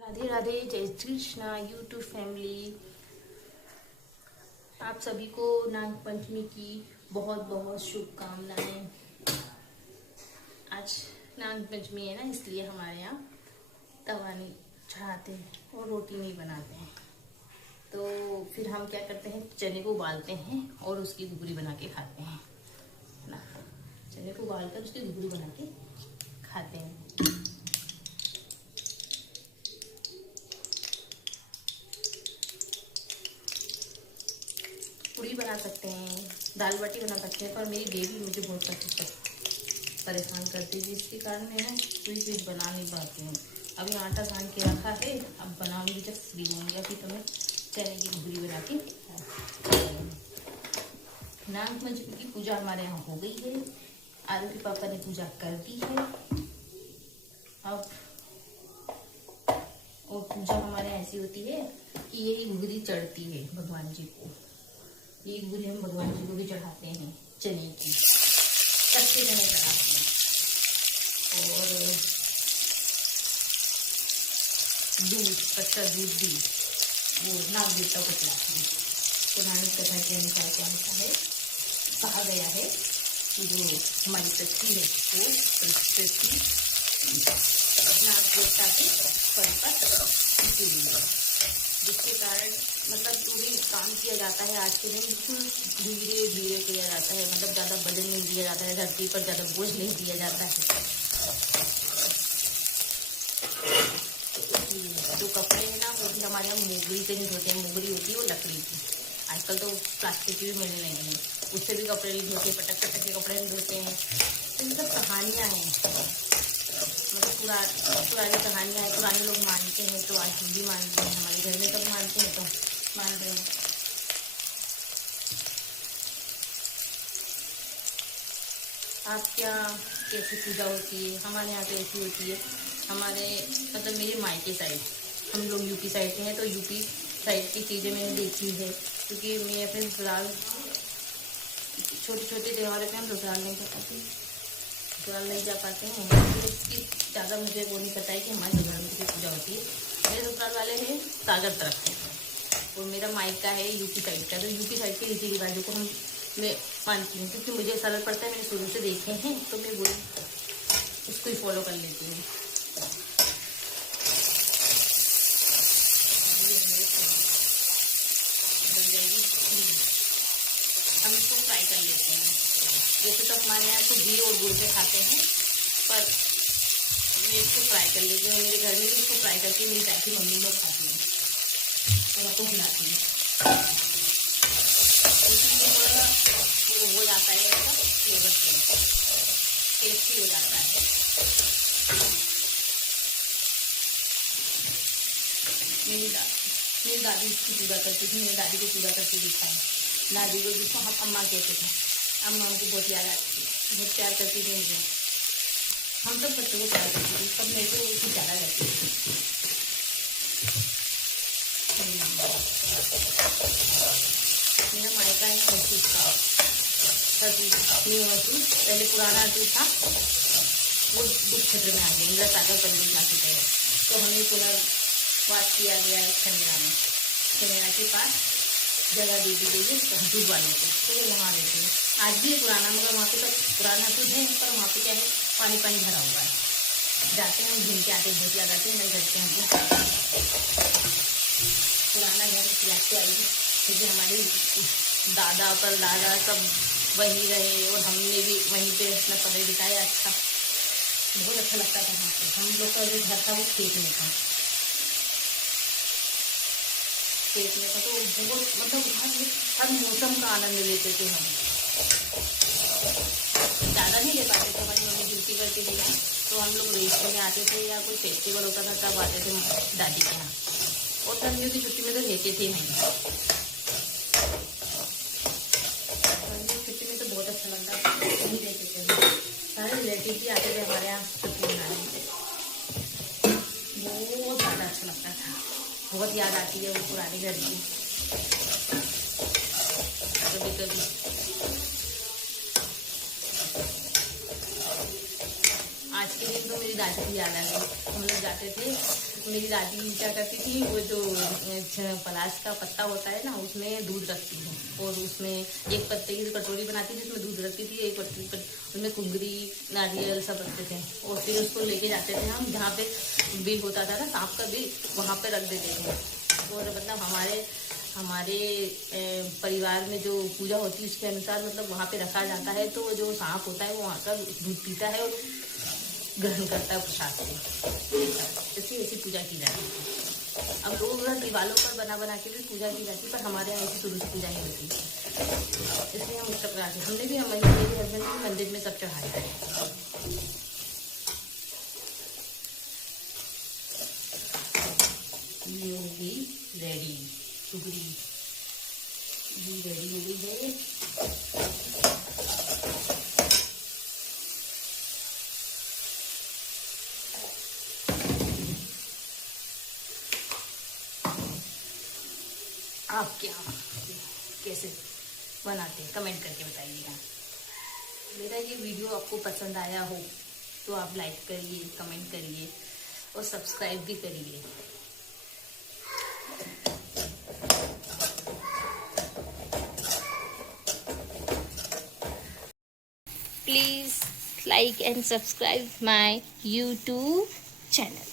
राधे राधे, जय Shri Krishna YouTube family. आप सभी को नाग पंचमी की बहुत बहुत शुभकामनाएं। आज नाग पंचमी है ना, इसलिए हमारे यहाँ तवा नहीं चढ़ाते हैं और रोटी नहीं बनाते हैं। तो फिर हम क्या करते हैं, चने को उबालते हैं और उसकी घुघरी बना के खाते हैं ना। चने को उबालकर उसकी घुघरी बना के खाते हैं। पूड़ी बना सकते हैं, दाल बाटी बना सकते हैं, पर मेरी बेबी मुझे बहुत परेशान करती है, इसके कारण मैं कोई चीज़ बना नहीं पाती हूँ। अभी आटा सान के रखा है, अब बनाऊंगी जब फ्री होंगी। अभी तो मैं चने की घुघरी बना के नाग पंचमी की पूजा हमारे यहाँ हो गई है। आलू के पापा ने पूजा कर दी है। अब और पूजा हमारे यहाँ ऐसी होती है कि यही घुघरी चढ़ती है भगवान जी को। ये घुघरी हम भगवान जी को भी चढ़ाते हैं, चने की कच्चे चने चढ़ाते हैं। और दूध, कच्चा दूध भी वो नाग देवता को चढ़ाते हैं। पुरानी कथा के अनुसार क्या होता है, कहा गया है कि जो हमारी पृथ्वी है वो पृथ्वी नाग देवता के फल पर टिकी हुई है, जिसके कारण मतलब जो भी काम किया जाता है आज के दिन बिल्कुल धीरे धीरे किया जाता है। मतलब ज़्यादा वजन नहीं दिया जाता है, धरती पर ज़्यादा बोझ नहीं दिया जाता है। जो कपड़े हैं ना, वो भी हमारे यहाँ मोगरी पे नहीं धोते हैं। मोगरी होती है वो लकड़ी की, आजकल तो प्लास्टिक की भी मिलने लगी है, उससे भी कपड़े नहीं धोते, पटक पटक के कपड़े नहीं धोते हैं। तो ये सब कहानियाँ हैं, मतलब पुरानी कहानियाँ हैं। पुराने लोग मानते हैं तो आज हम भी मानते हैं, हमारे घर में सब मानते हैं तो मान रहे हैं। आप क्या कैसी पूजा होती है? हमारे यहाँ तो ऐसी होती है। हमारे मतलब मेरे मायके साइड, हम लोग यूपी साइड के हैं, तो यूपी साइड की चीज़ें मैंने देखी है। क्योंकि मैं अपने ससुराल छोटे छोटे त्योहारों पे हम ससुराल नहीं जा पाते हैं, तो इसकी ज़्यादा मुझे वो नहीं पता है कि हमारे ससुराल में कैसी पूजा होती है। मेरे ससुराल वाले हैं सागर तरफ के और मेरा मायका है यूपी साइड का। तो यूपी साइड के रीति रिवाजों को मैं मानती हूँ, क्योंकि मुझे सरल पड़ता है, मैंने शुरू से देखे हैं, तो मैं वो उसको ही फॉलो कर लेती हूँ। हम इसको फ्राई कर लेते हैं। वैसे तो हमारे यहाँ तो घी और गुड़ से खाते हैं, पर मैं इसको फ्राई कर लेती हूँ। मेरे घर में भी इसको फ्राई करके मेरी चाची मम्मी लोग खाती हैं और आपको खिलाती हैं। इसलिए थोड़ा हो जाता है, इसका फ्लेवर टेस्टी हो जाता है। मेरी दादी इसकी पूजा करती थी, मेरी दादी को पूजा करती देखा है। दादी को, जिसको हम अम्मा कहते थे, अम्मा हमको बहुत याद आती थी, बहुत प्यार करती थी मुझे। हम सब बच्चों को प्यार करती थी, सब मेरे को उसकी ज़्यादा रहती थी। मेरा मायका है हरसूद का, न्यू हरसूद। पहले पुराना हरसूद था, वो दुख क्षेत्र में आ गया, इंदिरा सागर पंडित नाथ है, तो हमें पुनर्वास किया गया है खंडेरा में। खंडेरा के पास जगह दे दी गई है हरसूद वालों को, तो वो वहाँ रहते हैं। आज भी है पुराना, मगर वहाँ पे तक पुराना हरसूद है, पर वहाँ पे क्या है, पानी पानी भरा हुआ है। जाते हैं, घूम के आते, बहुत याद आते हैं मेरे घर के। हमको पुराना घर याद से आई, क्योंकि हमारे दादा परदादा सब वहीं रहे और हमने भी वहीं पे अपना समय बिताया। अच्छा, बहुत अच्छा लगता था वहाँ पे। हम लोग का जो घर था वो खेत में था, तो बहुत मतलब हर मौसम का आनंद लेते थे हम। ज़्यादा नहीं ले पाते थे, हमारी मम्मी ड्यूटी करती थी ना, तो हम लोग रेस्ट में आते थे या कोई फेस्टिवल होता था तब आते थे दादी के यहाँ, और गर्मियों की छुट्टी में तो रहते थे वहीं। गर्मियों की छुट्टी में तो बहुत अच्छा लगता था, वहीं रहते थे। सारे रिलेटिव भी आते थे हमारे यहाँ छुट्टी मनाने, बहुत ज़्यादा अच्छा लगता था। बहुत याद आती है वो पुराने घर की। कभी कभी आज के दिन तो मेरी दादी की याद आ गई। हम लोग जाते थे, मेरी दादी क्या करती थी, वो जो पलाश का पत्ता होता है ना, उसमें दूध रखती थी और उसमें एक पत्ते की कटोरी बनाती थी, जिसमें दूध रखती थी, एक पत्ते उसमें कुंगरी नारियल सब रखते थे और फिर उसको लेके जाते थे हम, जहाँ पे बिल होता था ना सांप का बिल, वहाँ पे रख देते थे। और मतलब हमारे परिवार में जो पूजा होती है उसके अनुसार मतलब वहाँ पे रखा जाता है, तो जो सांप होता है वो वहाँ का दूध पीता है और ग्रहण करता है प्रसाद से। ऐसी पूजा की जाती है। अब लोग दीवालों पर बना के भी पूजा की जाती है, पर हमारे यहाँ ऐसी शुरू से पूजा नहीं होती, इसलिए हम उस प्रकार से हमने भी मेरे हस्बैंड ने मंदिर में सब चढ़ाया है। ये होगी रेडी, सुगड़ी ये रेडी हो गई है। आप क्या कैसे बनाते हैं कमेंट करके बताइएगा। मेरा ये वीडियो आपको पसंद आया हो तो आप लाइक करिए, कमेंट करिए और सब्सक्राइब भी करिए। Please like and subscribe my YouTube channel.